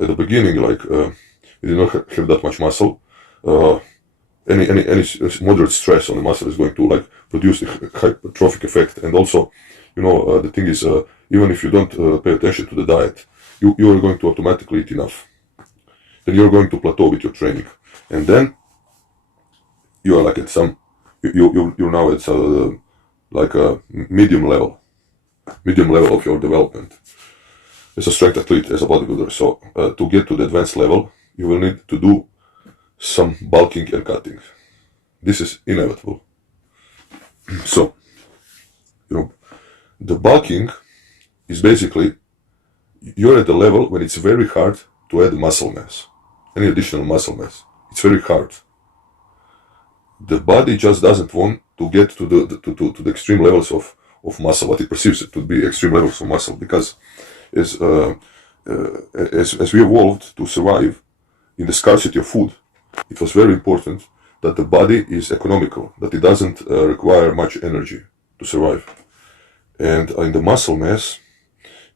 at the beginning, like you do not have that much muscle. Uh, any moderate stress on the muscle is going to like produce the hypertrophic effect. And also, the thing is, even if you don't pay attention to the diet, you are going to automatically eat enough. Then you're going to plateau with your training, and then you are like at some you're now at like a medium level of your development as a strength athlete, as a bodybuilder. So to get to the advanced level, you will need to do some bulking and cutting. This is inevitable. So, the bulking is basically you're at the level when it's very hard to add muscle mass, any additional muscle mass. It's very hard. The body just doesn't want to get to the extreme levels of muscle, what it perceives it to be extreme levels of muscle, because as we evolved to survive in the scarcity of food, it was very important that the body is economical, that it doesn't require much energy to survive. And in the muscle mass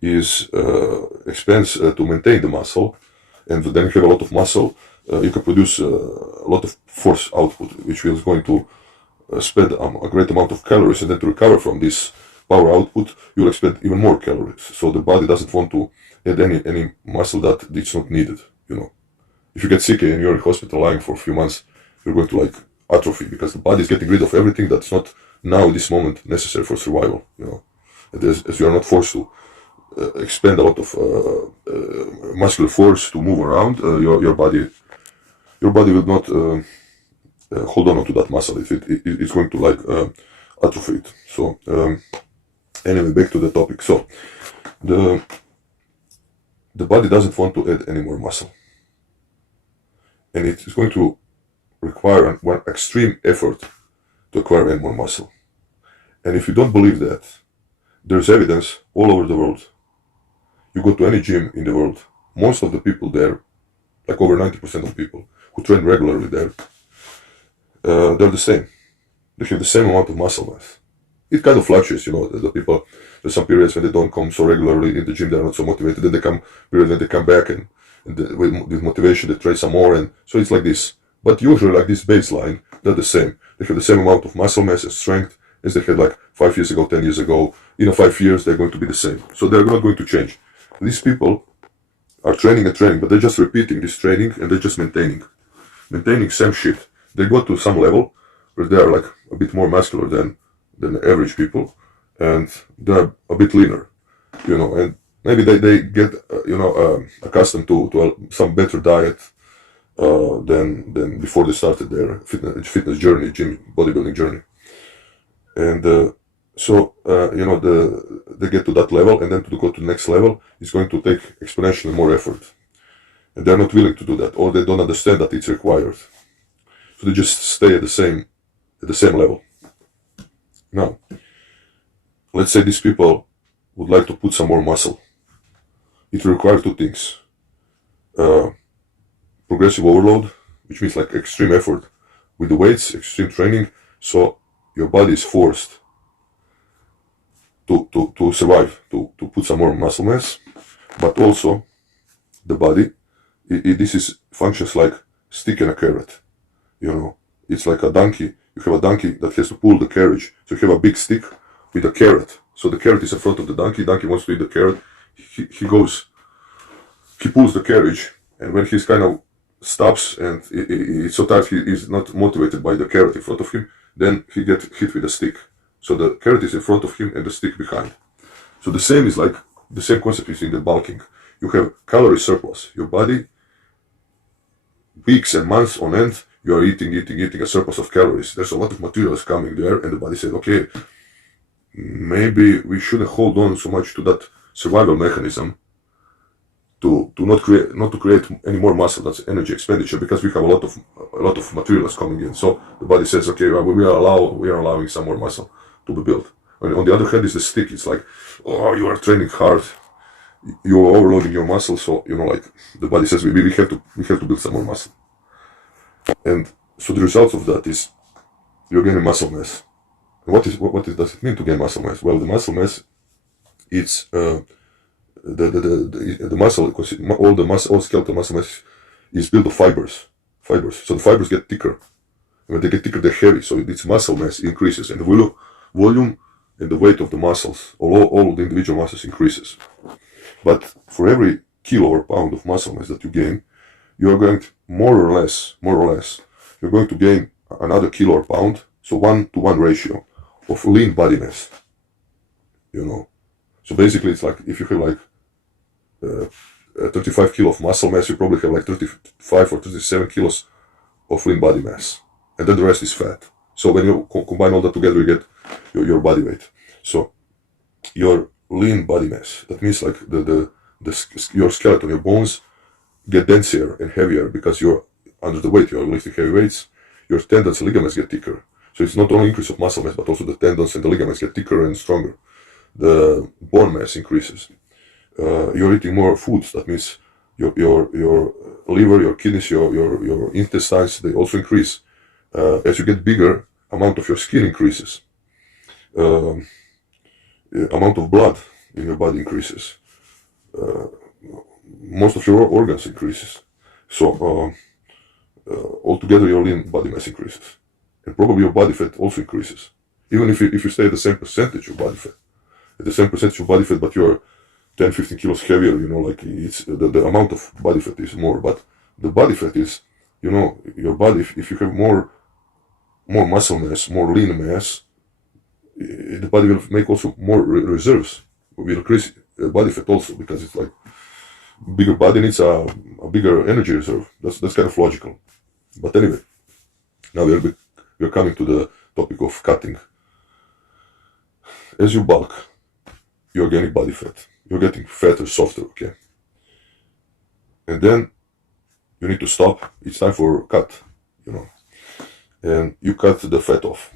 is expense to maintain the muscle, and then you have a lot of muscle, you can produce a lot of force output, which is going to spend a great amount of calories, and then to recover from this power output, you'll expend even more calories. So the body doesn't want to add any muscle that it's not needed, If you get sick and you're in hospital lying for a few months, you're going to like atrophy, because the body is getting rid of everything that's not now, this moment, necessary for survival, And as you are not forced to expend a lot of muscular force to move around, your body will not hold on to that muscle. It's going to like atrophy it. So anyway, back to the topic. So the body doesn't want to add any more muscle, and it is going to require one extreme effort to acquire any more muscle. And if you don't believe that, there's evidence all over the world. You go to any gym in the world, most of the people there, like over 90% of people who train regularly there, they're the same. They have the same amount of muscle mass. It kind of fluctuates, the people, there's some periods when they don't come so regularly in the gym, they're not so motivated, then they come periods when they come back, and with motivation they train some more, and so it's like this. But usually, like this baseline, they're the same. They have the same amount of muscle mass and strength as they had like 5 years ago, 10 years ago. In 5 years, they're going to be the same. So they're not going to change. These people are training and training, but they're just repeating this training, and they're just maintaining same shit. They go to some level where they are like a bit more muscular than average people, and they're a bit leaner, and maybe they get accustomed to some better diet than before they started their fitness journey, gym bodybuilding journey. And they get to that level, and then to go to the next level is going to take exponentially more effort, and they're not willing to do that, or they don't understand that it's required. So they just stay at the same level. Now, let's say these people would like to put some more muscle. It will require two things: progressive overload, which means like extreme effort with the weights, extreme training, so your body is forced to survive, to put some more muscle mass. But also, the body, this functions like stick and a carrot. It's like a donkey. You have a donkey that has to pull the carriage. So you have a big stick with a carrot. So the carrot is in front of the donkey. Donkey wants to eat the carrot. He pulls the carriage, and when he's kind of stops and it's so tired he is not motivated by the carrot in front of him, then he gets hit with a stick. So the carrot is in front of him and the stick behind. So the same concept is in the bulking. You have calorie surplus. Your body, weeks and months on end, you are eating a surplus of calories. There's a lot of materials coming there, and the body says, okay, maybe we shouldn't hold on so much to that survival mechanism to not to create any more muscle. That's energy expenditure, because we have a lot of materials coming in. So the body says, okay, we are allowing some more muscle to be built. And on the other hand is the stick. It's like, oh, you are training hard, you are overloading your muscle. So like the body says, we have to build some more muscle. And so the result of that is you're gaining muscle mass. And what does it mean to gain muscle mass? Well, the muscle mass, it's the muscle, because all the muscle, all skeletal muscle mass is built of fibers. So the fibers get thicker. When they get thicker, they're heavy. So its muscle mass increases, and the volume and the weight of the muscles, all the individual muscles increases. But for every kilo or pound of muscle mass that you gain, you are going to more or less, you're going to gain another kilo or pound. So 1-to-1 ratio of lean body mass. So basically, it's like if you have like 35 kilo of muscle mass, you probably have like 35 or 37 kilos of lean body mass, and then the rest is fat. So when you combine all that together, you get your body weight. So your lean body mass, that means like your skeleton, your bones get denser and heavier because you're under the weight, you're lifting heavy weights. Your tendons and ligaments get thicker. So it's not only increase of muscle mass, but also the tendons and the ligaments get thicker and stronger. The bone mass increases. You're eating more foods. That means your liver, your kidneys, your intestines, they also increase. As you get bigger, amount of your skin increases. Amount of blood in your body increases. Most of your organs increases. So altogether, your lean body mass increases, and probably your body fat also increases. Even if you stay at the same percentage of body fat, but you're 10-15 kilos heavier, like it's the amount of body fat is more, but the body fat is, your body, if you have more muscle mass, more lean mass, the body will make also more reserves, will increase body fat also, because it's like bigger body needs a bigger energy reserve. That's kind of logical. But anyway, now we're coming to the topic of cutting. As you bulk, you're gaining body fat. You're getting fatter, softer, okay? And then you need to stop. It's time for cut, and you cut the fat off.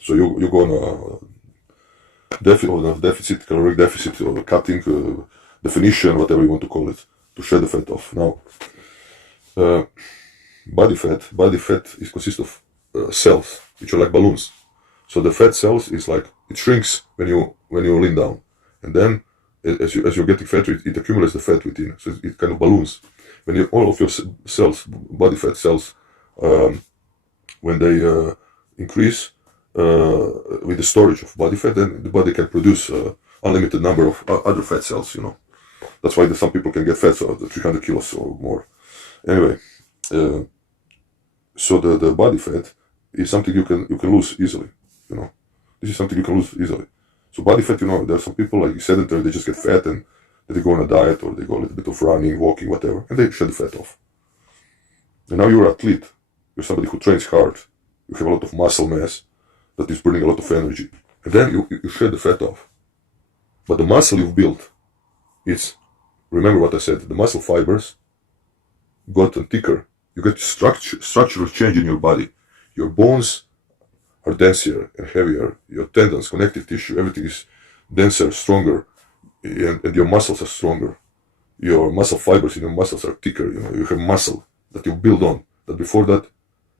So you go on a deficit, caloric deficit, or cutting, definition, whatever you want to call it, to shed the fat off. Now, body fat consists of cells, which are like balloons. So the fat cells is like, it shrinks when you lean down, and then as you're getting fatter, it accumulates the fat within, so it kind of balloons. When all of your cells, body fat cells, when they increase with the storage of body fat, then the body can produce unlimited number of other fat cells. That's why some people can get fat, so 300 kilos or more. Anyway, so the body fat is something you can lose easily. This is something you can lose easily. So body fat, there are some people like sedentary, they just get fat and they go on a diet, or they go a little bit of running, walking, whatever, and they shed the fat off. And now you're an athlete. You're somebody who trains hard. You have a lot of muscle mass that is burning a lot of energy. And then you shed the fat off. But the muscle you've built, remember what I said, the muscle fibers got thicker. You get structural change in your body. Your bones are denser and heavier. Your tendons, connective tissue, everything is denser, stronger, and your muscles are stronger. Your muscle fibers in your muscles are thicker. You have muscle that you build on, that before that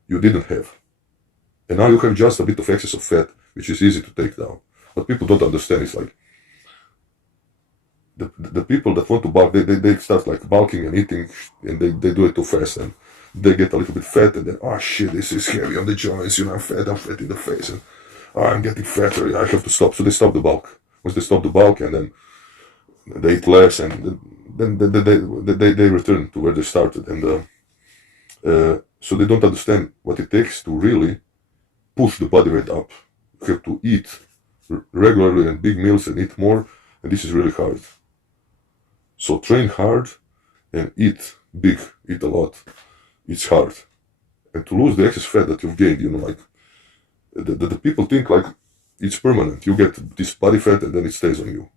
you didn't have. And now you have just a bit of excess of fat, which is easy to take down. But people don't understand. It's like the people that want to bulk, they start like bulking and eating, and they do it too fast, and they get a little bit fat, and then, oh shit, this is heavy on the joints, I'm fat in the face, and I'm getting fatter, I have to stop. So they stop the bulk. Once they stop the bulk, and then they eat less, and then they return to where they started. And so they don't understand what it takes to really push the body weight up. You have to eat regularly and big meals and eat more, and this is really hard. So train hard and eat big, eat a lot. It's hard. And to lose the excess fat that you've gained, like the people think like it's permanent. You get this body fat and then it stays on you.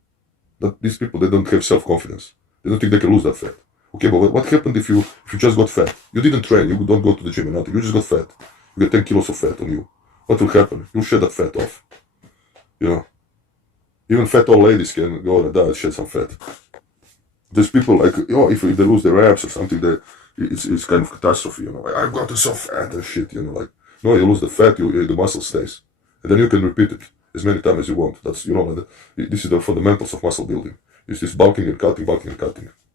These people, they don't have self-confidence. They don't think they can lose that fat. Okay, but what happened if you just got fat? You didn't train, you don't go to the gym and nothing, you just got fat. You get 10 kilos of fat on you. What will happen? You'll shed that fat off. Even fat old ladies can go on a diet, shed some fat. There's people like, if they lose their abs or something, it's kind of catastrophe, I've gotten so fat and shit, no, you lose the fat, the muscle stays. And then you can repeat it as many times as you want. That's, this is the fundamentals of muscle building. It's this bulking and cutting, bulking and cutting.